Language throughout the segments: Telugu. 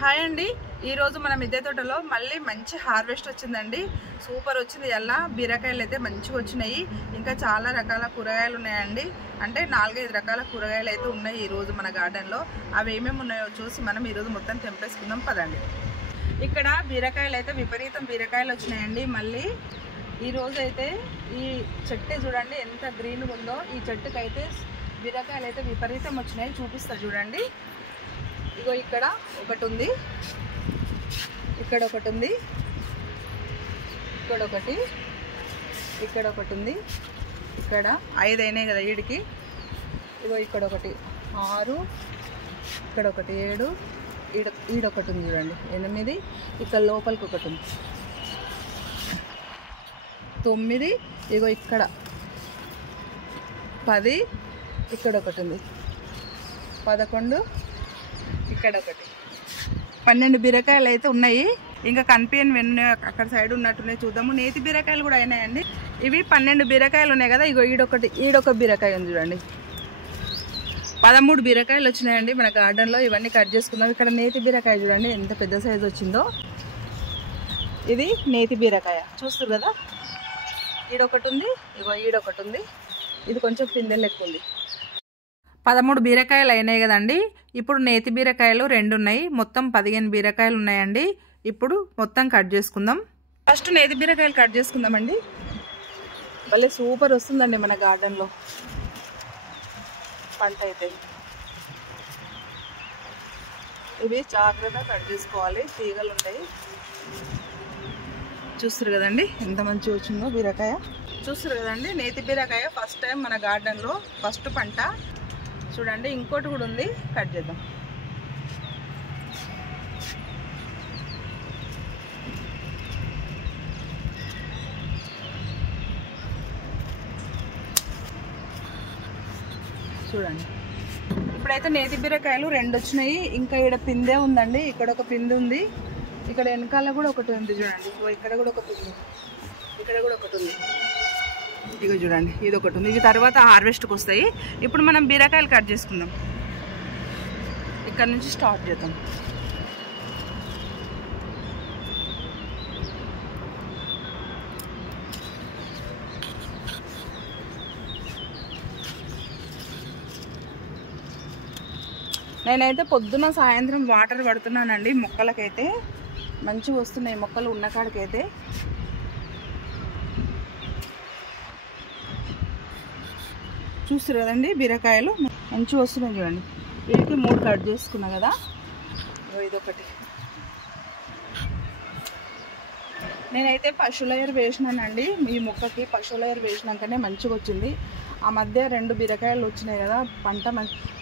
హాయ్ అండి, ఈరోజు మన మిద్దె తోటలో మళ్ళీ మంచి హార్వెస్ట్ వచ్చిందండి. సూపర్ వచ్చింది. ఎలా బీరకాయలు అయితే మంచిగా వచ్చినాయి. ఇంకా చాలా రకాల కూరగాయలు ఉన్నాయండి. అంటే 4-5 రకాల కూరగాయలు అయితే ఉన్నాయి ఈరోజు మన గార్డెన్లో. అవి ఏమేమి ఉన్నాయో చూసి మనం ఈరోజు మొత్తం తెంపేసుకుందాం పదండి. ఇక్కడ బీరకాయలు అయితే విపరీతం బీరకాయలు వచ్చినాయండి. మళ్ళీ ఈరోజు అయితే ఈ చెట్టు చూడండి ఎంత గ్రీన్గా ఉందో. ఈ చెట్టుకైతే బీరకాయలు అయితే విపరీతం వచ్చినాయి. చూపిస్తా చూడండి. ఇగో ఇక్కడ ఒకటి ఉంది, ఇక్కడ ఒకటి ఉంది, ఇక్కడ ఒకటి, ఇక్కడ ఒకటి ఉంది, ఇక్కడ 5 అయినాయి కదా వీడికి. ఇగో ఇక్కడ ఒకటి 6, ఇక్కడ ఒకటి 7, ఈడొకటి ఉంది చూడండి 8, ఇక్కడ లోపలికి ఒకటి ఉంది 9, ఇగో ఇక్కడ 10, ఇక్కడ ఒకటి ఉంది 11, ఇక్కడ ఒకటి 12 బీరకాయలు అయితే ఉన్నాయి. ఇంకా కనిపించని వెన్ను అక్కడ సైడ్ ఉన్నట్టున్నాయి, చూద్దాము. నేతి బీరకాయలు కూడా అయినాయండి. ఇవి 12 బీరకాయలు ఉన్నాయి కదా. ఇగో ఈడొక బీరకాయ ఉంది చూడండి. 13 బీరకాయలు వచ్చినాయండి మన గార్డెన్లో. ఇవన్నీ కట్ చేసుకుందాం. ఇక్కడ నేతి బీరకాయ చూడండి ఎంత పెద్ద సైజు వచ్చిందో. ఇది నేతి బీరకాయ చూస్తారు కదా. ఈడొకటి ఉంది, ఇగో ఈడొకటి ఉంది. ఇది కొంచెం పిందెలు ఎక్కువ ఉంది. 13 బీరకాయలు అయినాయి కదండి. ఇప్పుడు నేతి బీరకాయలు 2 ఉన్నాయి. మొత్తం 15 బీరకాయలు ఉన్నాయండి. ఇప్పుడు మొత్తం కట్ చేసుకుందాం. ఫస్ట్ నేతి బీరకాయలు కట్ చేసుకుందామండి. భలే సూపర్ వస్తుందండి మన గార్డెన్లో పంట అయితే. ఇవి జాగ్రత్తగా కట్ చేసుకోవాలి, తీగలు ఉంటాయి. చూస్తారు కదండి ఎంత మంచిగా వచ్చిందో బీరకాయ. చూస్తారు కదండి నేతి బీరకాయ ఫస్ట్ టైం మన గార్డెన్లో ఫస్ట్ పంట చూడండి. ఇంకోటి కూడా ఉంది, కట్ చేద్దాం. చూడండి ఇప్పుడైతే నేతి బీరకాయలు 2 వచ్చినాయి. ఇంకా ఇక్కడ పిందె ఉందండి. ఇక్కడ ఒక పిందె ఉంది, ఇక్కడ వెనకాల కూడా ఒకటి ఉంది చూడండి. ఇక్కడ కూడా ఒకటి ఉంది, ఇక్కడ కూడా ఒకటి ఉంది. ఇగో చూడండి ఇది ఒకటి ఉంది. ఇది తర్వాత హార్వెస్ట్కి వస్తాయి. ఇప్పుడు మనం బీరకాయలు కట్ చేసుకుందాం. ఇక్కడ నుంచి స్టార్ట్ చేద్దాం. నేనైతే పొద్దున సాయంత్రం వాటర్ పడుతున్నానండి. మొక్కలకైతే మంచిగా వస్తున్నాయి, మొక్కలు ఉన్న కాడికైతే. చూస్తారు కదండి బీరకాయలు మంచిగా వస్తున్నాయి చూడండి. వీటికి 3 కట్ చేసుకున్నా కదా. ఇదొకటి. నేనైతే పశువుల ఎరువు వేసినానండి. ఈ మొక్కకి పశువుల ఎరువు వేసినాకనే మంచిగా వచ్చింది. ఆ మధ్య 2 బీరకాయలు వచ్చినాయి కదా. పంట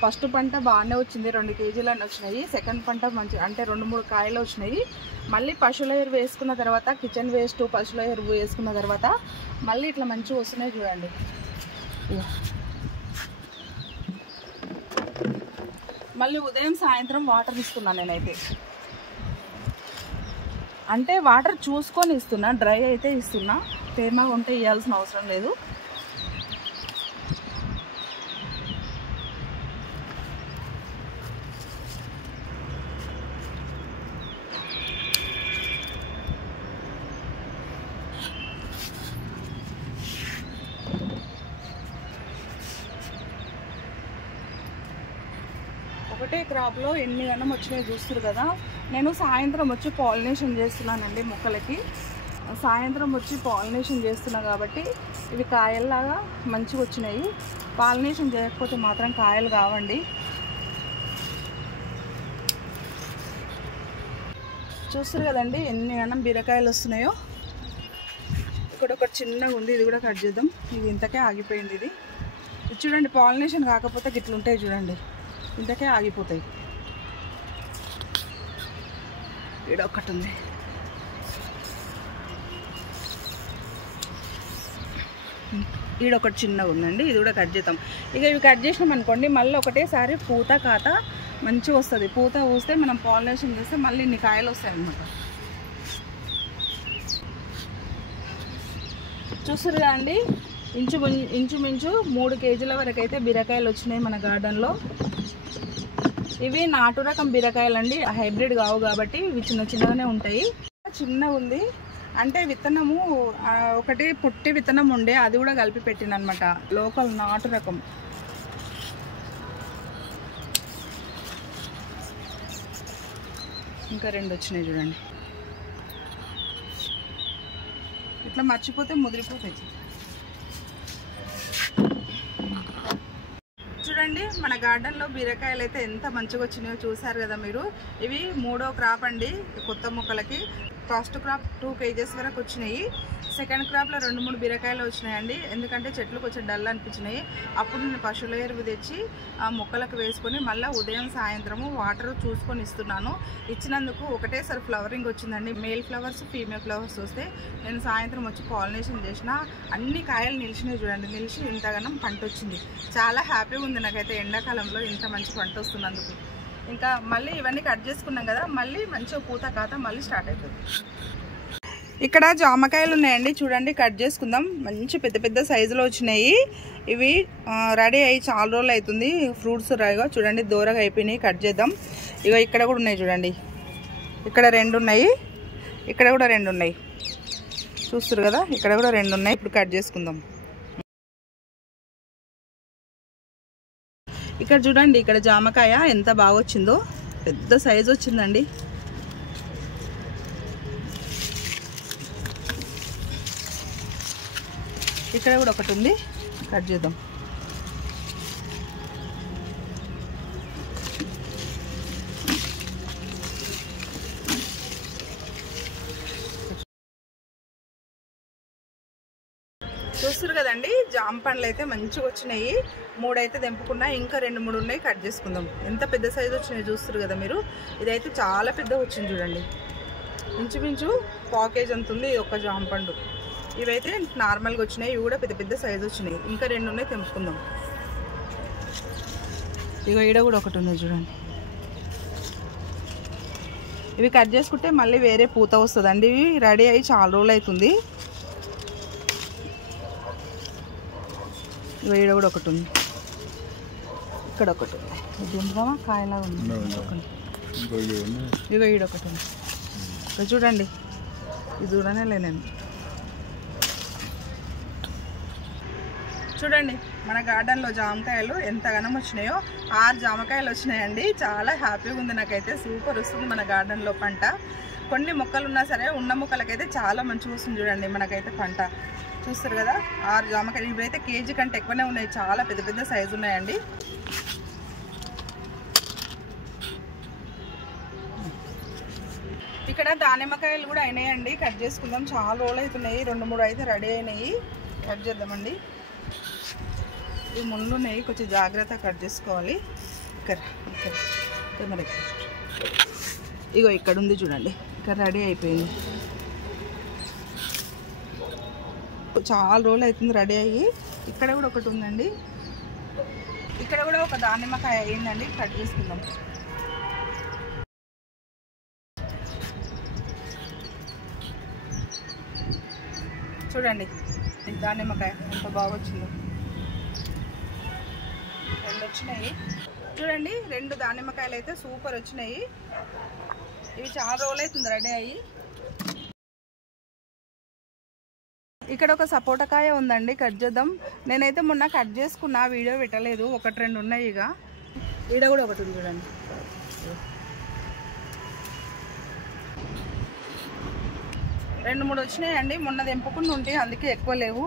ఫస్ట్ పంట బాగానే వచ్చింది, 2 కేజీలని వచ్చినాయి. సెకండ్ పంట మంచి అంటే 2-3 కాయలు వచ్చినాయి. మళ్ళీ పశువుల ఎరువు వేసుకున్న తర్వాత, కిచెన్ వేస్ట్ పశువుల ఎరువు వేసుకున్న తర్వాత మళ్ళీ ఇట్లా మంచిగా వస్తున్నాయి చూడండి. మళ్ళీ ఉదయం సాయంత్రం వాటర్ ఇస్తున్నాను నేనైతే. అంటే వాటర్ చూసుకొని ఇస్తున్నా, డ్రై అయితే ఇస్తున్నా. తేమగా ఉంటే ఇవ్వాల్సిన అవసరం లేదు. ఒకటే క్రాప్లో ఎన్ని గణం వచ్చినాయి చూస్తారు కదా. నేను సాయంత్రం వచ్చి పాలినేషన్ చేస్తున్నానండి మొక్కలకి. సాయంత్రం వచ్చి పాలినేషన్ చేస్తున్నా కాబట్టి ఇవి కాయల్లాగా మంచిగా వచ్చినాయి. పాలినేషన్ చేయకపోతే మాత్రం కాయలు కావండి. చూస్తారు కదండి ఎన్ని గణం బీరకాయలు వస్తున్నాయో. ఇక్కడ ఒకటి చిన్నగా ఉంది, ఇది కూడా కట్ చేద్దాం. ఇది ఇంతకే ఆగిపోయింది. ఇది చూడండి, పాలినేషన్ కాకపోతే గిట్లుంటాయి చూడండి, ఇంతకే ఆగిపోతాయి. ఇక్కడ ఒకటి ఉంది. ఈడొకటి చిన్నగా ఉందండి, ఇది కూడా కట్ చేద్దాం. ఇక ఇవి కట్ చేసినాం అనుకోండి మళ్ళీ ఒకటేసారి పూత కాత మంచిగా వస్తుంది. పూత పూస్తే మనం పాలినేషన్ చేస్తే మళ్ళీ ఇన్ని కాయలు వస్తాయి అన్నమాట. చూస్తారు కదండి ఇంచుమించు 3 కేజీల వరకు అయితే బీరకాయలు వచ్చినాయి మన గార్డెన్లో. ఇవి నాటు రకం బీరకాయలు అండి, హైబ్రిడ్ కావు కాబట్టి ఇవి చిన్న చిన్నగానే ఉంటాయి. చిన్నగా ఉంది అంటే విత్తనము ఒకటి పుట్టి విత్తనం ఉండే అది కూడా కలిపి పెట్టినమాట. లోకల్ నాటు రకం. ఇంకా 2 వచ్చినాయి చూడండి. ఇట్లా మర్చిపోతే ముదిరిపోతాయి. చూడండి మన గార్డెన్లో బీరకాయలు అయితే ఎంత మంచిగా వచ్చినాయో చూసారు కదా మీరు. ఇవి 3వ క్రాప్ అండి కొత్త మొక్కలకి. ఫస్ట్ క్రాప్ 2 kgs వరకు వచ్చినాయి. సెకండ్ క్రాప్లో 2-3 బీరకాయలు వచ్చినాయండి. ఎందుకంటే చెట్లు కొంచెం డల్ అనిపించినాయి. అప్పుడు నేను పశువుల ఎరువు తెచ్చి ఆ మొక్కలకు వేసుకొని మళ్ళీ ఉదయం సాయంత్రము వాటర్ చూసుకొని ఇస్తున్నాను. ఇచ్చినందుకు ఒకటేసారి ఫ్లవరింగ్ వచ్చిందండి. మేల్ ఫ్లవర్స్ ఫీమేల్ ఫ్లవర్స్ వస్తే నేను సాయంత్రం వచ్చి పాలినేషన్ చేసిన అన్ని కాయలు నిలిచినాయి చూడండి. నిలిచి ఇంతగానం పంట వచ్చింది. చాలా హ్యాపీగా ఉంది నాకైతే ఎండాకాలంలో ఇంత మంచి పంట వస్తున్నందుకు. ఇంకా మళ్ళీ ఇవన్నీ కట్ చేసుకున్నాం కదా, మళ్ళీ మంచిగా పూత కాత మళ్ళీ స్టార్ట్ అవుతుంది. ఇక్కడ జామకాయలు ఉన్నాయండి చూడండి, కట్ చేసుకుందాం. మంచి పెద్ద పెద్ద సైజులో వచ్చినాయి. ఇవి రెడీ అయ్యి చాలా రోజులు అవుతుంది. ఫ్రూట్స్ రాగా చూడండి దూరగా అయిపోయినాయి. కట్ చేద్దాం. ఇక ఇక్కడ కూడా ఉన్నాయి చూడండి. ఇక్కడ 2 ఉన్నాయి, ఇక్కడ కూడా 2 ఉన్నాయి. చూస్తారు కదా, ఇక్కడ కూడా 2 ఉన్నాయి. ఇప్పుడు కట్ చేసుకుందాం. ఇక్కడ చూడండి, ఇక్కడ జామకాయ ఎంత బాగా వచ్చిందో, పెద్ద సైజు వచ్చిందండి. ఇక్కడ కూడా ఒకటి ఉంది, కట్ చేద్దాం. చూస్తారు కదండి జామ పండ్లు అయితే మంచిగా వచ్చినాయి. 3 అయితే తెంపుకున్నాయి, ఇంకా 2-3 ఉన్నాయి. కట్ చేసుకుందాం. ఎంత పెద్ద సైజు వచ్చినాయి చూస్తారు కదా మీరు. ఇదైతే చాలా పెద్ద వచ్చింది చూడండి. ఇంచుమించు పాకేజ్ అంత ఉంది ఒక జామ పండు. ఇవైతే నార్మల్గా వచ్చినాయి. ఇవి కూడా పెద్ద పెద్ద సైజు వచ్చినాయి. ఇంకా 2 ఉన్నాయి, తెంపుకుందాం. ఇక ఈడ కూడా ఒకటి ఉంది చూడండి. ఇవి కట్ చేసుకుంటే మళ్ళీ వేరే పూత వస్తుందండి. ఇవి రెడీ అయ్యి చాలా రోజులు అవుతుంది. ఇక ఈడ కూడా ఒకటి ఉంది, ఇక్కడ ఒకటి ఉంది. దింపమా కాయలా ఉంది. ఇక ఈడొకటి ఉంది. ఇక చూడండి, ఇది చూడనే లేనండి. చూడండి మన గార్డెన్లో జామకాయలు ఎంత ఘనం వచ్చినాయో. 6 జామకాయలు వచ్చినాయండి. చాలా హ్యాపీగా ఉంది నాకైతే. సూపర్ వస్తుంది మన గార్డెన్లో పంట. కొన్ని మొక్కలు ఉన్నా సరే ఉన్న మొక్కలకైతే చాలా మంచిగా వస్తుంది చూడండి మనకైతే పంట. చూస్తారు కదా 6 జామకాయలు. ఇవైతే కేజీ కంటే ఎక్కువనే ఉన్నాయి. చాలా పెద్ద పెద్ద సైజు ఉన్నాయండి. ఇక్కడ దానిమ్మకాయలు కూడా అయినాయండి. కట్ చేసుకుందాం. చాలా రోజులు అవుతున్నాయి. 2-3 అయితే రెడీ అయినాయి. కట్ చేద్దామండి. ఇవి ముళ్ళు ఉన్నాయి, కొంచెం జాగ్రత్తగా కట్ చేసుకోవాలి. ఇక్కడ మరి ఇగో ఇక్కడ ఉంది చూడండి. ఇక్కడ రెడీ అయిపోయింది. చాలా రోజులు అవుతుంది రెడీ అయ్యి. ఇక్కడ కూడా ఒకటి ఉందండి. ఇక్కడ కూడా ఒక దానిమ్మకాయ అయ్యిందండి. కట్ చేసుకుందాం. చూడండి దానిమ్మకాయ ఎంత బాగా వచ్చిందో. 2 వచ్చినాయి చూడండి. 2 దానిమ్మకాయలు అయితే సూపర్ వచ్చినాయి. ఇవి చాలా రోజులు అవుతుంది రెడీ అయ్యి. ఇక్కడ ఒక సపోటాకాయ ఉందండి. కట్ చేద్దాం. నేనైతే మొన్న కట్ చేసుకున్నా, వీడియో పెట్టలేదు. 1-2 ఉన్నాయి. ఇక ఈడ కూడా ఒకటి ఉంది చూడండి. 2-3 వచ్చినాయండి. మొన్న తెంపుకుని ఉంటే అందుకే ఎక్కువ లేవు.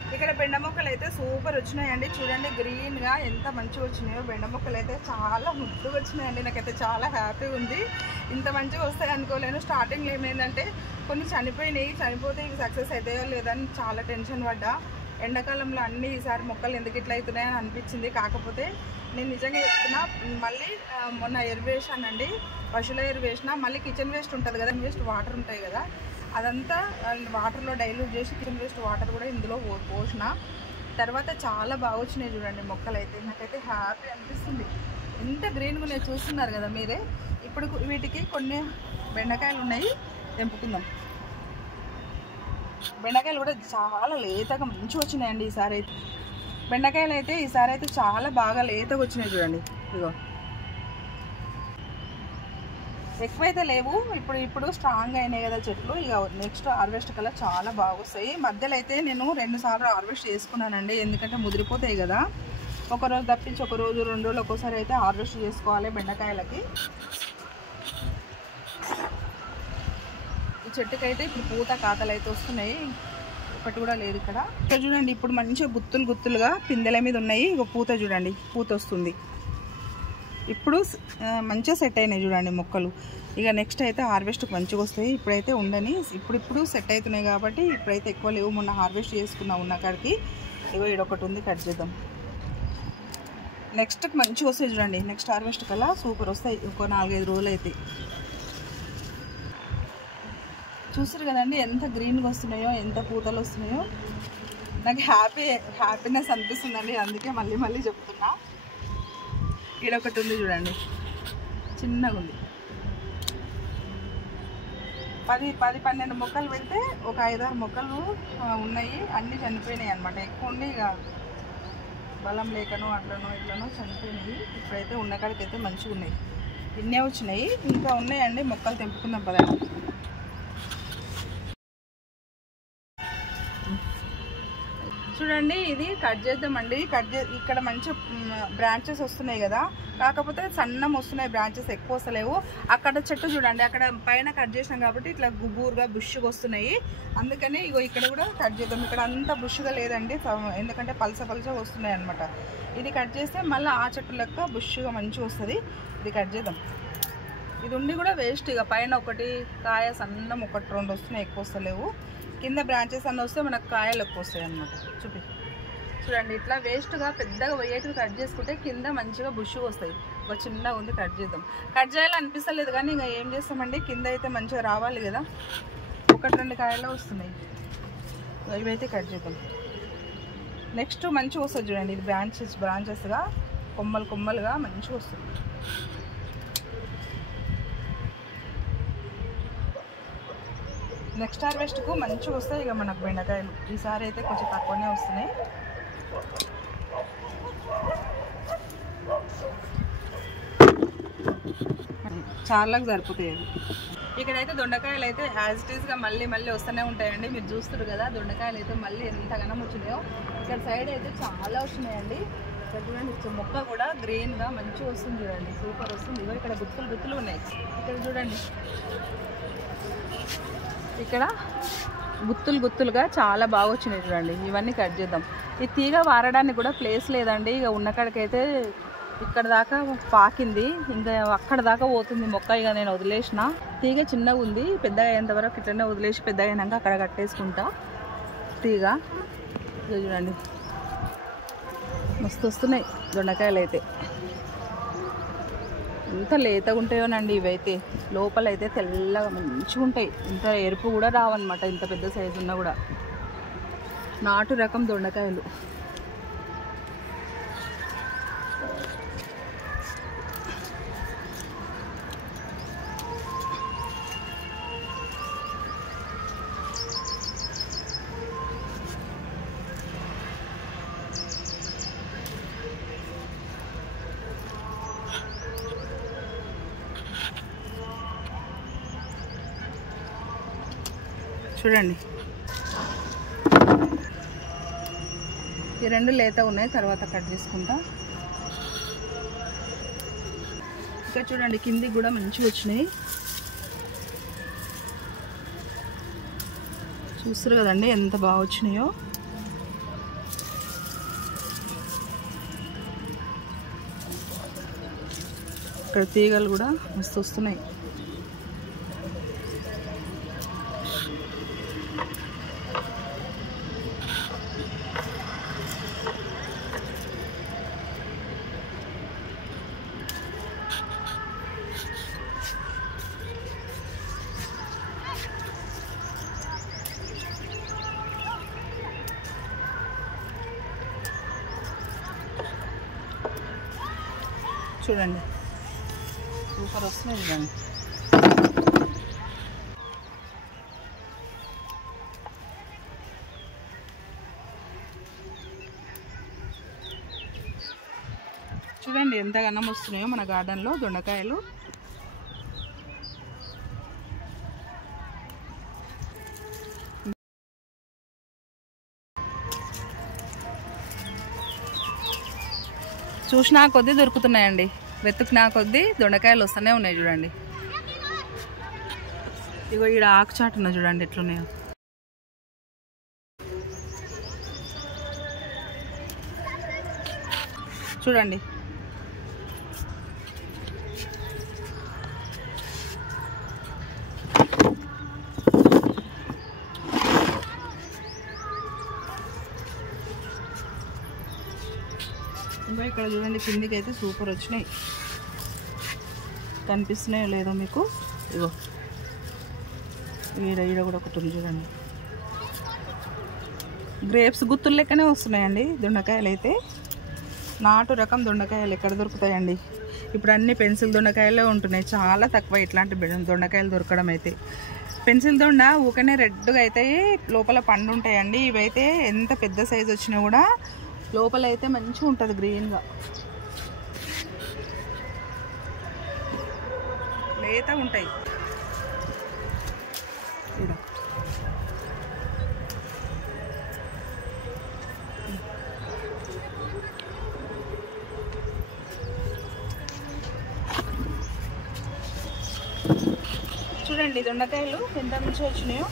ఇక్కడ బెండ మొక్కలు అయితే సూపర్ వచ్చినాయండి. చూడండి గ్రీన్గా ఎంత మంచిగా వచ్చినాయో. బెండ మొక్కలు అయితే చాలా ముద్దుగా వచ్చినాయండి. నాకైతే చాలా హ్యాపీగా ఉంది. ఇంత మంచిగా వస్తాయి అనుకోలేను. స్టార్టింగ్లో ఏమైందంటే కొన్ని చనిపోయినాయి. చనిపోతే ఇవి సక్సెస్ అవుతాయో లేదని చాలా టెన్షన్ పడ్డా. ఎండాకాలంలో అన్ని ఈసారి మొక్కలు ఎందుకు ఇట్లా అవుతున్నాయని అనిపించింది. కాకపోతే నేను నిజంగా చెప్తున్నా, మళ్ళీ మొన్న ఎరువు వేసానండి. పశువుల ఎరువు వేసిన, మళ్ళీ కిచెన్ వేస్ట్ ఉంటుంది కదా, వేస్ట్ వాటర్ ఉంటాయి కదా, అదంతా వాటర్లో డైల్యూట్ చేసి కిచెన్ వేస్ట్ వాటర్ కూడా ఇందులో పోసిన తర్వాత చాలా బాగా వచ్చినాయి చూడండి మొక్కలు అయితే. నాకైతే హ్యాపీ అనిపిస్తుంది. ఎంత గ్రీన్గా ఉన్నాయి చూస్తున్నారు కదా మీరే. ఇప్పుడు వీటికి కొన్ని బెండకాయలు ఉన్నాయి, తెంపుకుందాం. బెండకాయలు కూడా చాలా లేతగా మంచిగా వచ్చినాయండి ఈసారి అయితే. బెండకాయలు అయితే ఈసారి అయితే చాలా బాగా లేతగా వచ్చినాయి చూడండి. ఇదిగో ఎక్కువైతే లేవు, ఇప్పుడు స్ట్రాంగ్ అయినాయి కదా చెట్లు. ఇక నెక్స్ట్ హార్వెస్ట్ కల్లా చాలా బాగా వస్తాయి. మధ్యలో అయితే నేను 2 సార్లు హార్వెస్ట్ చేసుకున్నానండి, ఎందుకంటే ముదిరిపోతాయి కదా. ఒకరోజు తప్పించి ఒక రోజు 2 రోజులు ఒక్కోసారి అయితే హార్వెస్ట్ చేసుకోవాలి బెండకాయలకి. ఈ చెట్టుకి అయితే ఇప్పుడు పూత కాతలు అయితే వస్తున్నాయి, ఒకటి కూడా లేదు ఇక్కడ. ఇక్కడ చూడండి, ఇప్పుడు మంచిగా గుత్తులు గుత్తులుగా పిందెల మీద ఉన్నాయి. ఇక పూత చూడండి, పూత వస్తుంది. ఇప్పుడు మంచిగా సెట్ అయినాయి చూడండి మొక్కలు. ఇక నెక్స్ట్ అయితే హార్వెస్ట్కి మంచిగా వస్తాయి. ఇప్పుడైతే ఉండని, ఇప్పుడు సెట్ అవుతున్నాయి కాబట్టి ఇప్పుడైతే ఎక్కువ లేవు. మొన్న హార్వెస్ట్ చేసుకున్నా ఉన్న కాడికి. ఇగో ఇడొకటి ఉంది, కట్ చేద్దాం. నెక్స్ట్కి మంచిగా వస్తాయి చూడండి. నెక్స్ట్ హార్వెస్ట్ కల్లా సూపర్ వస్తాయి. ఒక 4-5 రోజులు అయితే చూస్తారు కదండి ఎంత గ్రీన్గా వస్తున్నాయో, ఎంత పూతలు వస్తున్నాయో. నాకు హ్యాపీనెస్ అనిపిస్తుందండి, అందుకే మళ్ళీ చెప్తున్నా. ఈడొకటి ఉంది చూడండి, చిన్నగా ఉంది. 10-12 మొక్కలు పెడితే ఒక 5-6 మొక్కలు ఉన్నాయి, అన్నీ చనిపోయినాయి అనమాట. ఎక్కువ ఉండి ఇక బలం లేకనో అట్లనో ఇట్లనో చనిపోయినాయి. ఇప్పుడైతే ఉన్న కాడికైతే మంచిగా ఉన్నాయి. ఇన్నే వచ్చినాయి, ఇంకా ఉన్నాయండి. మొక్కలు తెంపుకుందాం పదండి. చూడండి, ఇది కట్ చేద్దామండి. ఇక్కడ మంచి బ్రాంచెస్ వస్తున్నాయి కదా, కాకపోతే సన్నం వస్తున్నాయి, బ్రాంచెస్ ఎక్కువ వస్తలేవు. అక్కడ చెట్టు చూడండి, అక్కడ పైన కట్ చేసినాం కాబట్టి ఇట్లా గుబూరుగా బుష్గా వస్తున్నాయి. అందుకని ఇగో ఇక్కడ కూడా కట్ చేద్దాం. ఇక్కడ అంతా బుష్గా లేదండి, ఎందుకంటే పలసగా వస్తున్నాయి అనమాట. ఇది కట్ చేస్తే మళ్ళీ ఆ చెట్టు లెక్క బుష్గా మంచిగా వస్తుంది. ఇది కట్ చేద్దాం. ఇది ఉండి కూడా వేస్ట్. ఇక పైన ఒకటి కాయ సన్నం 1-2 వస్తున్నాయి, ఎక్కువ వస్తలేవు. కింద బ్రాంచెస్ అన్నీ వస్తే మనకు కాయలు ఎక్కువ వస్తాయి అన్నమాట. చూడండి, ఇట్లా వేస్ట్గా పెద్దగా పోయేటివి కట్ చేసుకుంటే కింద మంచిగా బుష్గా వస్తాయి. ఒక చిన్నగా ఉంది, కట్ చేద్దాం. కట్ చేయాలనిపిస్తలేదు కానీ ఇంకా ఏం చేస్తామండి, కింద అయితే మంచిగా రావాలి కదా. 1-2 కాయలు వస్తున్నాయి, ఇవైతే కట్ చేద్దాం. నెక్స్ట్ మంచిగా వస్తుంది చూడండి, ఇది బ్రాంచెస్గా కొమ్మలుగా మంచిగా వస్తుంది. నెక్స్ట్ హార్వెస్ట్కు మంచిగా వస్తాయి ఇక మనకు బెండకాయలు. ఈసారి అయితే కొంచెం తక్కువనే వస్తున్నాయి. చాలా సరిపోతాయి అవి. ఇక్కడైతే దొండకాయలు అయితే యాజ్ ఇట్ ఈస్గా మళ్ళీ వస్తూనే ఉంటాయండి. మీరు చూస్తారు కదా, దొండకాయలు అయితే మళ్ళీ ఎంతగానో వచ్చినాయో. ఇక్కడ సైడ్ అయితే చాలా వచ్చినాయండి. ఇక్కడ చూడండి, మొక్క కూడా గ్రీన్గా మంచిగా వస్తుంది చూడండి, సూపర్ వస్తుంది. ఇగో ఇక్కడ గుత్తులు ఉన్నాయి. ఇక్కడ చూడండి, ఇక్కడ గుత్తులుగా చాలా బాగా వచ్చినాయి చూడండి. ఇవన్నీ కట్ చేద్దాం. ఈ తీగ వారడానికి కూడా ప్లేస్ లేదండి. ఇక ఉన్న కాడికైతే ఇక్కడ దాకా పాకింది, ఇంకా అక్కడ దాకా పోతుంది మొక్క. ఇక నేను వదిలేసిన. తీగ చిన్నగా ఉంది, పెద్దగా అయ్యేంతవరకు ఇట్లనే వదిలేసి పెద్దగా అయినాక అక్కడ కట్టేసుకుంటా తీగ. ఇక చూడండి, మస్తు వస్తున్నాయి దొండకాయలు అయితే. ఎంత లేతగా ఉంటాయోనండి ఇవైతే. లోపలైతే తెల్లగా మంచిగా ఉంటాయి, ఇంత ఎరుపు కూడా రావన్నమాట. ఇంత పెద్ద సైజు ఉన్నా కూడా. నాటు రకం దొండకాయలు. చూడండి, ఈ 2 లేత ఉన్నాయి, తర్వాత కట్ చేసుకుంటా. ఇంకా చూడండి, కిందికి కూడా మంచిగా వచ్చినాయి. చూస్తారు కదండి ఎంత బాగా వచ్చినాయో. ఇక్కడ తీగలు కూడా మస్తు వస్తున్నాయి. చూడండి, సూపర్ వస్తుంది చూడండి. చూడండి ఎంత గన్నం వస్తున్నాయో మన గార్డెన్లో దొండకాయలు. చూసినా కొద్దీ దొరుకుతున్నాయండి, వెతుకునా కొద్దీ దొండకాయలు వస్తూనే ఉన్నాయి చూడండి. ఇగో ఈడ ఆకు చాటు ఉన్నాయి చూడండి ఎట్లున్నాయో. చూడండి ఇంకా ఇక్కడ చూడండి కిందికి అయితే సూపర్ వచ్చినాయి. కనిపిస్తున్నాయో లేదో మీకు, ఇగో ఈడ కూడా ఒకటి ఉంది చూడండి. గ్రేప్స్ గుత్తులు లెక్కనే వస్తున్నాయండి దొండకాయలు అయితే. నాటు రకం దొండకాయలు ఎక్కడ దొరుకుతాయండి? ఇప్పుడు అన్ని పెన్సిల్ దొండకాయలే ఉంటున్నాయి, చాలా తక్కువ ఇట్లాంటి దొండకాయలు దొరకడం అయితే. పెన్సిల్ దొండ ఊకనే రెడ్గా అయితే లోపల పండు ఉంటాయండి. ఇవైతే ఎంత పెద్ద సైజు వచ్చినా కూడా లోపల అయితే మంచిగా ఉంటుంది గ్రీన్గా, లేత ఉంటాయి. చూడండి దొండకాయలు ఎంత మంచిగా వచ్చినాయో.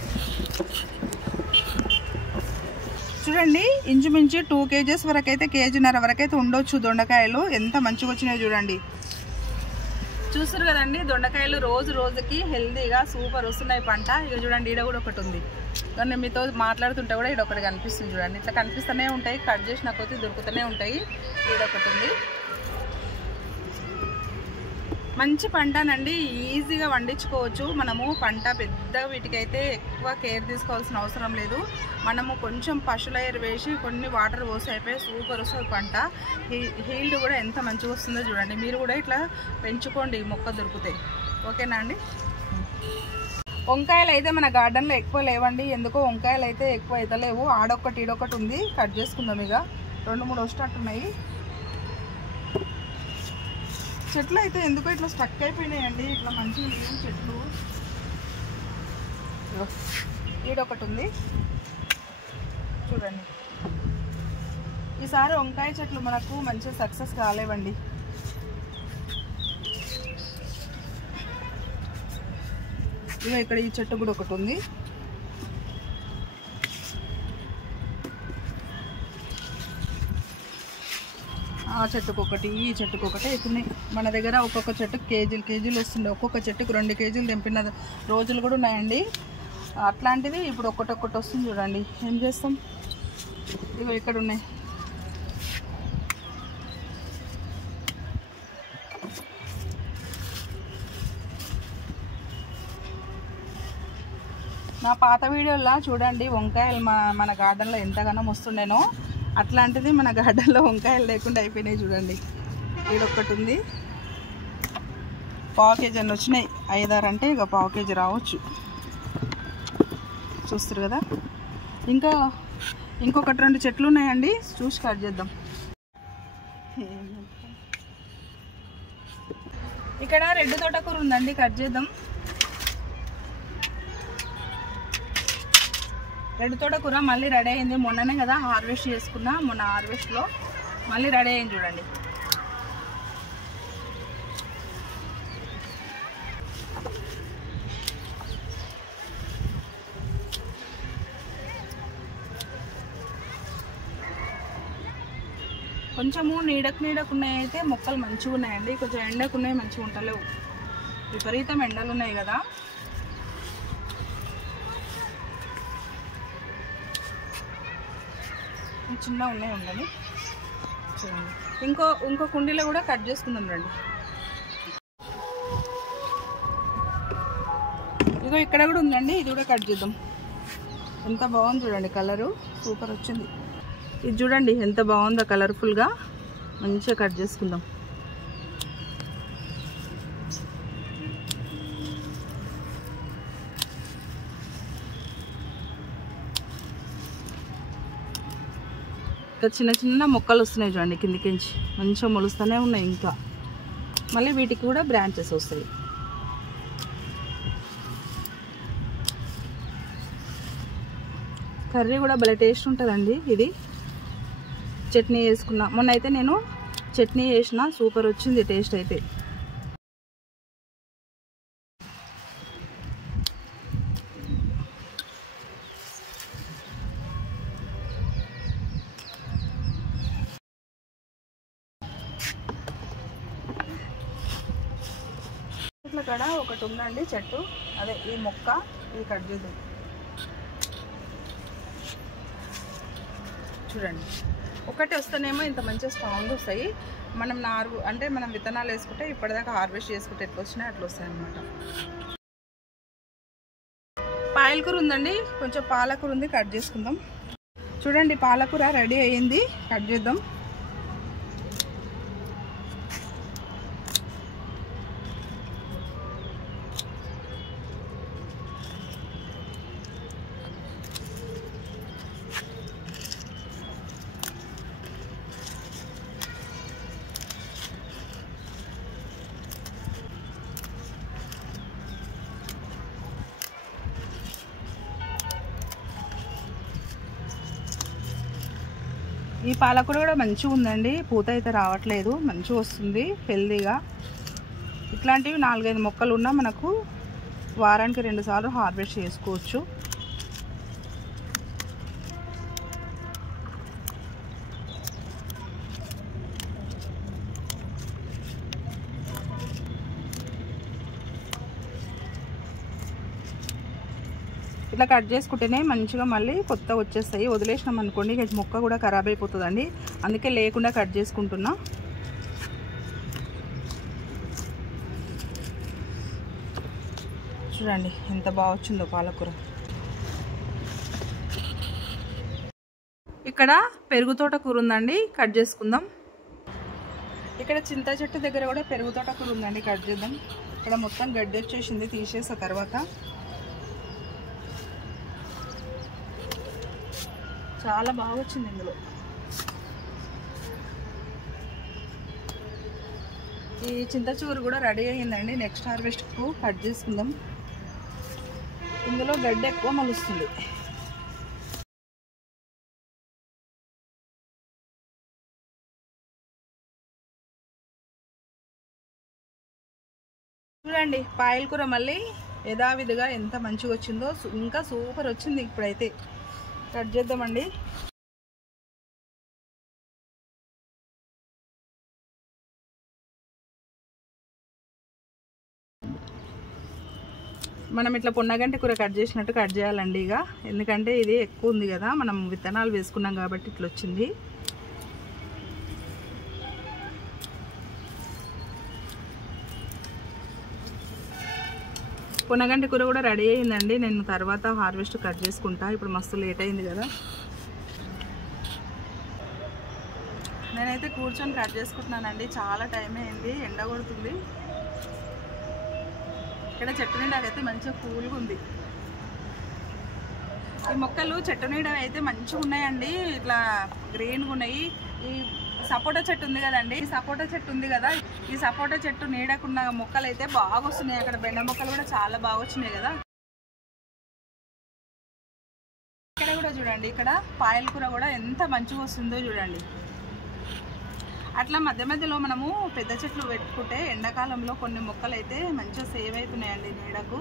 చూడండి ఇంచుమించు 2 kgs వరకు అయితే, 1.5 kg వరకు అయితే ఉండొచ్చు దొండకాయలు. ఎంత మంచిగా వచ్చినాయో చూడండి. చూస్తారు కదండి దొండకాయలు రోజు రోజుకి హెల్దీగా సూపర్ వస్తున్నాయి పంట. ఇక చూడండి ఈడ కూడా ఒకటి ఉంది, కానీ మీతో మాట్లాడుతుంటే కూడా ఈడ ఒకటి కనిపిస్తుంది చూడండి. ఇట్లా కనిపిస్తూనే ఉంటాయి, కట్ చేసిన కొద్దీ దొరుకుతూనే ఉంటాయి. ఈడ ఒకటి ఉంది, మంచి పంటనండి, ఈజీగా వండించుకోవచ్చు మనము. పంట పెద్ద వీటికైతే ఎక్కువ కేర్ తీసుకోవాల్సిన అవసరం లేదు. మనము కొంచెం పశువుల ఎరువు వేసి కొన్ని వాటర్ పోసి అయిపోయి సూపర్ వస్తుంది పంట. హీల్డ్ కూడా ఎంత మంచిగా వస్తుందో చూడండి. మీరు కూడా ఇట్లా పెంచుకోండి, మొక్క దొరుకుతాయి. ఓకేనా అండి? వంకాయలు అయితే మన గార్డెన్లో ఎక్కువ లేవండి, ఎందుకో వంకాయలు అయితే ఎక్కువ అయితే లేవు. ఆడొక్కటి ఈడొక్కటి ఉంది, కట్ చేసుకుందాం. ఇక 2-3 వచ్చినట్టున్నాయి. చెట్లు అయితే ఎందుకో ఇట్లా స్టక్ అయిపోయినాయండి, ఇట్లా మంచిగా లేవు చెట్లు. ఈడొకటి ఉంది చూడండి. ఈసారి వంకాయ చెట్లు మనకు మంచిగా సక్సెస్ కాలేవండి. ఇక ఇక్కడ ఈ చెట్టు కూడా ఒకటి ఉంది. ఆ చెట్టుకు ఒకటి, ఈ చెట్టుకు ఒకటి అవుతున్నాయి. మన దగ్గర ఒక్కొక్క చెట్టుకు కేజీలు వస్తుండే, ఒక్కొక్క చెట్టుకు 2 kgs తెంపిన రోజులు కూడా ఉన్నాయండి. అట్లాంటిది ఇప్పుడు ఒక్కటొక్కటి వస్తుంది చూడండి. ఏం చేస్తాం? ఇవి ఇక్కడ ఉన్నాయి. నా పాత వీడియోలో చూడండి వంకాయలు మన గార్డెన్లో ఎంతగానో వస్తుండేనో, అట్లాంటిది మన గార్డెన్లో వంకాయలు లేకుండా అయిపోయినాయి చూడండి. ఈడొక్కటి ఉంది, 1/4 kg అని వచ్చినాయి. 5-6 అంటే ఇక 1/4 kg రావచ్చు. చూస్తారు కదా. ఇంకా ఇంకొకటి 2 చెట్లు ఉన్నాయండి, చూసి కట్ చేద్దాం. ఇక్కడ రెడ్ తోటకూర ఉందండి, కట్ చేద్దాం. రెడ్ తోటకూర మళ్ళీ రెడీ అయింది, మొన్ననే కదా హార్వెస్ట్ చేసుకున్నా. మొన్న హార్వెస్ట్లో మళ్ళీ రెడీ అయింది చూడండి. కొంచెము నీడకున్నాయి అయితే మొక్కలు మంచిగా ఉన్నాయండి, కొంచెం ఎండకున్నాయి మంచిగా ఉంటలేవు. విపరీతం ఎండలు ఉన్నాయి కదా. చిన్న ఉన్నాయి ఉండండి చూడండి. ఇంకో కుండీలో కూడా కట్ చేసుకుందాం రండి. ఇదిగో ఇక్కడ కూడా ఉందండి, ఇది కూడా కట్ చేద్దాం. ఎంత బాగుంది చూడండి, కలరు సూపర్ వచ్చింది. ఇది చూడండి ఎంత బాగుందో కలర్ఫుల్గా, మంచిగా కట్ చేసుకుందాం. ఇంకా చిన్న చిన్న మొక్కలు వస్తున్నాయి చూడండి, కిందికించి మంచిగా మొలుస్తూనే ఉన్నాయి. ఇంకా మళ్ళీ వీటికి కూడా బ్రాంచెస్ వస్తాయి. కర్రీ కూడా భలే టేస్ట్ ఉంటుందండి. ఇది చట్నీ వేసుకున్నా. మొన్న అయితే నేను చట్నీ చేసిన సూపర్ వచ్చింది టేస్ట్ అయితే. ఇట్లా కాడ ఒకటి ఉందండి చెట్టు, అదే ఈ మొక్క, ఇది కట్ చేద్దాం. చూడండి, ఒకటి వస్తేనేమో ఇంత మంచిగా స్ట్రాంగ్ వస్తాయి. మనం నారు అంటే మనం విత్తనాలు వేసుకుంటే ఇప్పటిదాకా హార్వెస్ట్ చేసుకుంటే ఎట్లా వచ్చినాయి అట్లా వస్తాయి అన్నమాట. పాలకూర ఉందండి, కొంచెం పాలకూర ఉంది, కట్ చేసుకుందాం. చూడండి పాలకూర రెడీ అయ్యింది, కట్ చేద్దాం. ఈ పాలకూర కూడా మంచిగా ఉందండి, పూత అయితే రావట్లేదు, మంచిగా వస్తుంది హెల్దీగా. ఇట్లాంటివి 4-5 మొక్కలు ఉన్నా మనకు వారానికి 2 సార్లు హార్వెస్ట్ చేసుకోవచ్చు. ఇట్లా కట్ చేసుకుంటేనే మంచిగా మళ్ళీ కొత్తగా వచ్చేస్తాయి. వదిలేసినాం అనుకోండి ఇక మొక్క కూడా ఖరాబ్ అయిపోతుందండి, అందుకే లేకుండా కట్ చేసుకుంటున్నా. చూడండి ఎంత బాగా వచ్చిందో పాలకూర. ఇక్కడ పెరుగు తోట కూర ఉందండి, కట్ చేసుకుందాం. ఇక్కడ చింత చెట్టు దగ్గర కూడా పెరుగు తోట కూర ఉందండి, కట్ చేద్దాం. ఇక్కడ మొత్తం గడ్డి వచ్చేసింది, తీసేసిన తర్వాత చాలా బాగా వచ్చింది. ఇందులో ఈ చింతచూరు కూడా రెడీ అయ్యిందండి, నెక్స్ట్ హార్వెస్ట్కు కట్ చేసుకుందాం. ఇందులో గడ్డి ఎక్కువ మలుస్తుంది. చూడండి పాయలకూర మళ్ళీ యథావిధిగా ఎంత మంచిగా వచ్చిందో, ఇంకా సూపర్ వచ్చింది. ఇప్పుడైతే కట్ చేద్దామండి. మనం ఇట్లా పొన్నగంటి కూర కట్ చేసినట్టు కట్ చేయాలండి ఇక, ఎందుకంటే ఇది ఎక్కువ ఉంది కదా, మనం విత్తనాలు వేసుకున్నాం కాబట్టి ఇట్లా వచ్చింది. పొన్నగంటి కూర కూడా రెడీ అయిందండి, నేను తర్వాత హార్వెస్ట్ కట్ చేసుకుంటా. ఇప్పుడు మస్తు లేట్ అయింది కదా, నేనైతే కూర్చొని కట్ చేసుకుంటున్నానండి, చాలా టైం అయింది, ఎండ కొడుతుంది. ఇక్కడ చెట్టు నీడ అయితే మంచిగా కూల్గా ఉంది. ఈ మొక్కలు చెట్టు నీడ అయితే మంచిగా ఉన్నాయండి, ఇట్లా గ్రీన్గా ఉన్నాయి. ఈ సపోటా చెట్టు ఉంది కదండి, ఈ సపోటా చెట్టు ఉంది కదా, ఈ సపోటా చెట్టు నీడకున్న మొక్కలు అయితే బాగా వస్తున్నాయి. అక్కడ బెండ మొక్కలు కూడా చాలా బాగా వచ్చినాయి కదా. ఇక్కడ కూడా చూడండి, ఇక్కడ పాయలకూర కూడా ఎంత మంచిగా వస్తుందో చూడండి. అట్లా మధ్య మధ్యలో మనము పెద్ద చెట్లు పెట్టుకుంటే ఎండాకాలంలో కొన్ని మొక్కలు అయితే మంచిగా సేవ్ అవుతున్నాయండి నీడకు.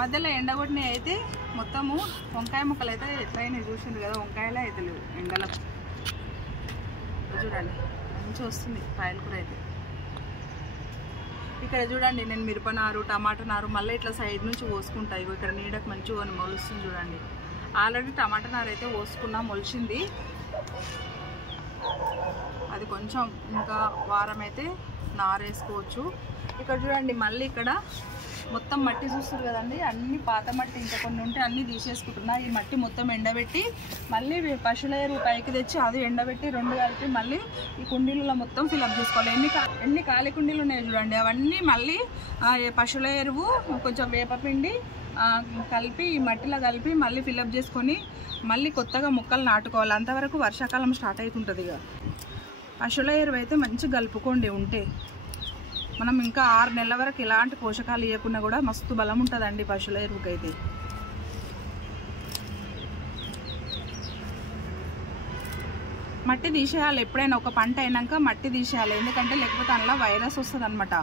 మధ్యలో ఎండగొట్టినవి అయితే మొత్తము వంకాయ మొక్కలు అయితే ఎట్లయినా చూసింది కదా, వంకాయలే అయితే లేవు ఎండలకు. చూడండి మంచిగా వస్తుంది పాయలకూర అయితే. ఇక్కడ చూడండి నేను మిరపనారు, టమాటా నారు మళ్ళీ ఇట్లా సైడ్ నుంచి పోసుకుంటాయి. ఇక్కడ నీడకు మంచిగా మొలుస్తుంది చూడండి. ఆల్రెడీ టమాటా నారు అయితే పోసుకున్నా, మొలిచింది. అది కొంచెం ఇంకా వారం అయితే నారు వేసుకోవచ్చు. ఇక్కడ చూడండి మళ్ళీ ఇక్కడ మొత్తం మట్టి చూస్తారు కదండి, అన్ని పాత మట్టి ఇంకా కొన్ని ఉంటే అన్నీ తీసేసుకుంటున్నా. ఈ మట్టి మొత్తం ఎండబెట్టి మళ్ళీ పశువుల ఎరువు పైకి తెచ్చి అది ఎండబెట్టి 2 కలిపి మళ్ళీ ఈ కుండీలలో మొత్తం ఫిల్అప్ చేసుకోవాలి. ఎన్ని ఖాళీ కుండీలు ఉన్నాయి చూడండి, అవన్నీ మళ్ళీ పశువుల ఎరువు కొంచెం వేపపిండి కలిపి ఈ మట్టిలో కలిపి మళ్ళీ ఫిల్అప్ చేసుకొని మళ్ళీ కొత్తగా మొక్కలు నాటుకోవాలి. అంతవరకు వర్షాకాలం స్టార్ట్ అవుతుంటుంది. ఇక పశువుల ఎరువు అయితే మంచిగా కలుపుకోండి, ఉంటే మనం ఇంకా 6 నెలల వరకు ఎలాంటి పోషకాలు ఇవ్వకుండా కూడా మస్తు బలం ఉంటుందండి పశువుల ఎరువుకి అయితే. మట్టి తీసేయాలి. ఎప్పుడైనా ఒక పంట అయినాక మట్టి తీసేయాలి, ఎందుకంటే లేకపోతే అందులో వైరస్ వస్తుంది అనమాట.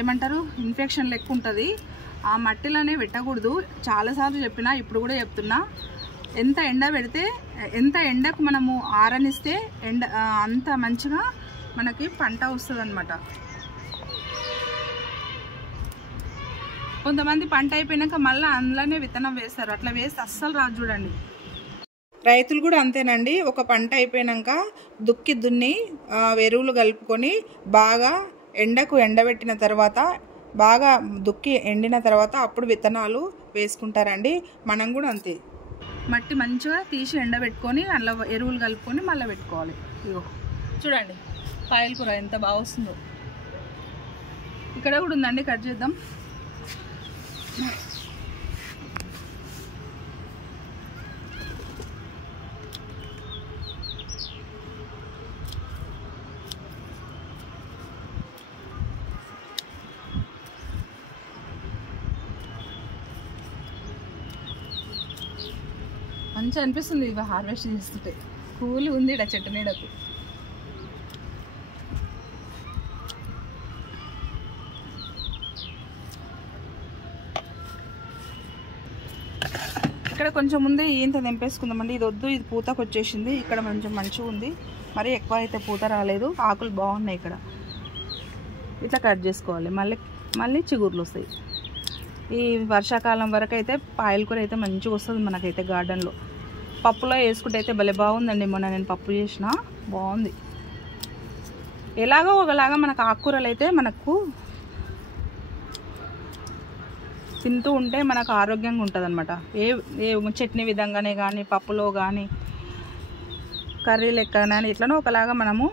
ఏమంటారు, ఇన్ఫెక్షన్ లెక్క ఉంటుంది. ఆ మట్టిలోనే పెట్టకూడదు. చాలాసార్లు చెప్పినా, ఇప్పుడు కూడా చెప్తున్నా. ఎంత ఎండ పెడితే, ఎంత ఎండకు మనము ఆరనిస్తే అంత మంచిగా మనకి పంట వస్తుంది అనమాట. కొంతమంది పంట అయిపోయినాక మళ్ళీ అందులోనే విత్తనం వేస్తారు. అట్లా వేస్తే అస్సలు రాదు. చూడండి, రైతులు కూడా అంతేనండి. ఒక పంట అయిపోయినాక దున్ని ఎరువులు కలుపుకొని బాగా ఎండకు ఎండబెట్టిన తర్వాత, బాగా దుక్కి ఎండిన తర్వాత అప్పుడు విత్తనాలు వేసుకుంటారండి. మనం కూడా అంతే, మట్టి మంచిగా తీసి ఎండబెట్టుకొని అందులో ఎరువులు కలుపుకొని మళ్ళీ పెట్టుకోవాలి. ఇగో చూడండి పాయలకూర ఎంత బాగా వస్తుందో. ఇక్కడ కూడా ఉందండి, కట్ చేద్దాం. మంచిగా అనిపిస్తుంది ఇవి హార్వెస్ట్ చేస్తుంటే. కూలి ఉంది ఇక్కడ చెట్టు నీడకు. ఇక్కడ కొంచెం ముందే ఈంత తెంపేసుకుందామండి. ఇది వద్దు, ఇది పూతకు వచ్చేసింది. ఇక్కడ కొంచెం మంచిగా ఉంది, మరి ఎక్కువ అయితే పూత రాలేదు. ఆకులు బాగున్నాయి. ఇక్కడ ఇట్లా కట్ చేసుకోవాలి. మళ్ళీ చిగుర్లు వస్తాయి. ఈ వర్షాకాలం వరకు అయితే పాయలకూర అయితే మంచిగా వస్తుంది మనకైతే గార్డెన్లో. పప్పులో వేసుకుంటే అయితే భలే బాగుందండి. మొన్న నేను పప్పు చేసిన, బాగుంది. ఎలాగో ఒకలాగా మనకు ఆకుకూరలు అయితే మనకు తింటూ ఉంటే మనకు ఆరోగ్యంగా ఉంటుంది అనమాట. ఏ చట్నీ విధంగానే కానీ, పప్పులో కానీ, కర్రీ లెక్క కానీ, ఇట్లనో ఒకలాగా మనము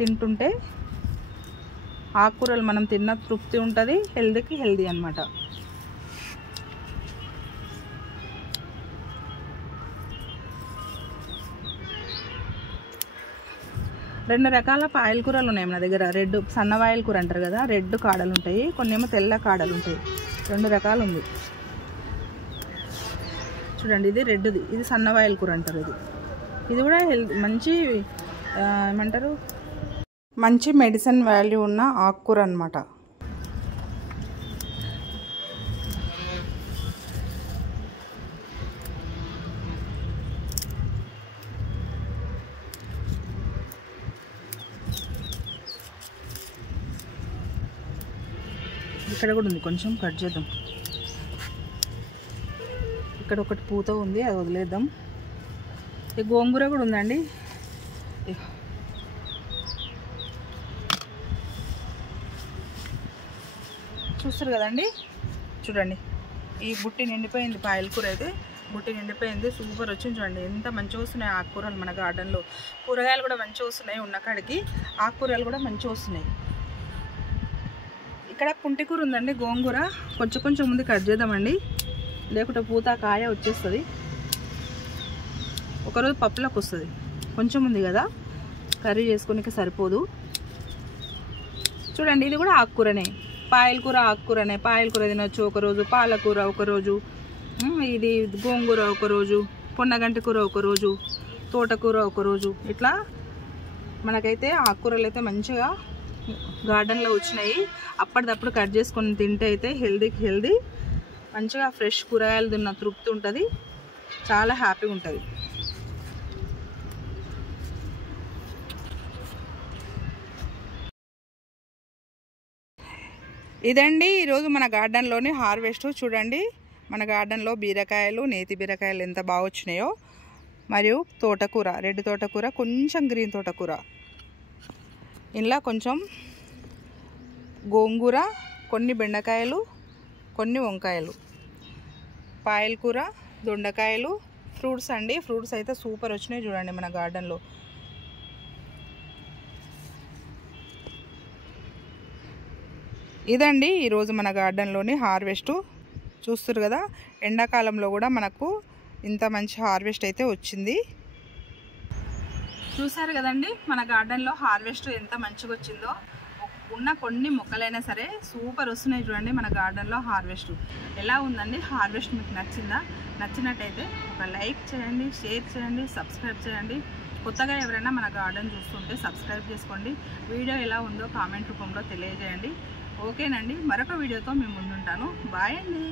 తింటుంటే ఆకుకూరలు మనం తిన్న తృప్తి ఉంటుంది, హెల్త్కి హెల్దీ అనమాట. రెండు రకాల పాయలకూరలు ఉన్నాయి మన దగ్గర. రెడ్ సన్న పాయలకూర అంటారు కదా, రెడ్ కాడలు ఉంటాయి, కొన్ని ఏమో తెల్ల కాడలు ఉంటాయి. రెండు రకాలు ఉంది చూడండి. ఇది రెడ్ది, ఇది సన్న పాయలకూర అంటారు. ఇది కూడా మంచి ఏమంటారు, మంచి మెడిసిన్ వాల్యూ ఉన్న ఆకుకూర అన్నమాట. ఇక్కడ కూడా ఉంది, కొంచెం కట్ చేద్దాం. ఇక్కడ ఒకటి పూత ఉంది, అది వదిలేద్దాం. ఈ గోంగూర కూడా ఉందండి. చూస్తారు కదండి, చూడండి ఈ బుట్టి నిండిపోయింది. పాయలకూర అయితే బుట్టి నిండిపోయింది. సూపర్ వచ్చింది. చూడండి ఎంత మంచిగా వస్తున్నాయి ఆకుకూరలు మన గార్డెన్లో. కూరగాయలు కూడా మంచిగా వస్తున్నాయి, ఉన్న కాడికి ఆకుకూరలు కూడా మంచిగా వస్తున్నాయి. ఇక్కడ పుంటికూర ఉందండి, గోంగూర. కొంచెం కొంచెం ముందు కట్ చేద్దామండి, లేకుంటే పూత కాయ వచ్చేస్తుంది. ఒకరోజు పప్పులకు వస్తుంది. కొంచెం ఉంది కదా, కర్రీ చేసుకోనికి సరిపోదు. చూడండి ఇది కూడా ఆకుకూరనే, పాయలకూర ఆకుకూరనే. పాయలకూర తినొచ్చు ఒకరోజు, పాలకూర ఒకరోజు, ఇది గోంగూర ఒకరోజు, పొన్నగంటి కూర ఒకరోజు, తోటకూర ఒకరోజు. ఇట్లా మనకైతే ఆకుకూరలు అయితే మంచిగా గార్డెన్లో వచ్చినాయి. అప్పటిదప్పుడు కట్ చేసుకొని తింటే అయితే హెల్దీకి హెల్దీ, మంచిగా ఫ్రెష్ కూరగాయలు తిన్న తృప్తి ఉంటుంది, చాలా హ్యాపీగా ఉంటుంది. ఇదండి ఈరోజు మన గార్డెన్లోని హార్వెస్ట్. చూడండి మన గార్డెన్లో బీరకాయలు, నేతి బీరకాయలు ఎంత బాగా వచ్చినాయో, మరియు తోటకూర, రెడ్ తోటకూర, కొంచెం గ్రీన్ తోటకూర, ఇలా కొంచెం గోంగూర, కొన్ని బెండకాయలు, కొన్ని వంకాయలు, పాయలకూర, దొండకాయలు, ఫ్రూట్స్ అండి. ఫ్రూట్స్ అయితే సూపర్ వచ్చినాయి చూడండి మన గార్డెన్లో. ఇదండి ఈరోజు మన గార్డెన్లోని హార్వెస్ట్. చూస్తారు కదా, ఎండాకాలంలో కూడా మనకు ఇంత మంచి హార్వెస్ట్ అయితే వచ్చింది. చూసారు కదండి మన గార్డెన్లో హార్వెస్ట్ ఎంత మంచిగా వచ్చిందో. ఉన్న కొన్ని మొక్కలైనా సరే సూపర్ వస్తున్నాయి చూడండి మన గార్డెన్లో హార్వెస్ట్. ఎలా ఉందండి హార్వెస్ట్? మీకు నచ్చిందా? నచ్చినట్టయితే ఒక లైక్ చేయండి, షేర్ చేయండి, సబ్స్క్రైబ్ చేయండి. కొత్తగా ఎవరైనా మన గార్డెన్ చూస్తుంటే సబ్స్క్రైబ్ చేసుకోండి. వీడియో ఎలా ఉందో కామెంట్ రూపంలో తెలియజేయండి. ఓకేనండి, మరొక వీడియోతో మేము ముందుంటాను. బాయ్ అండి.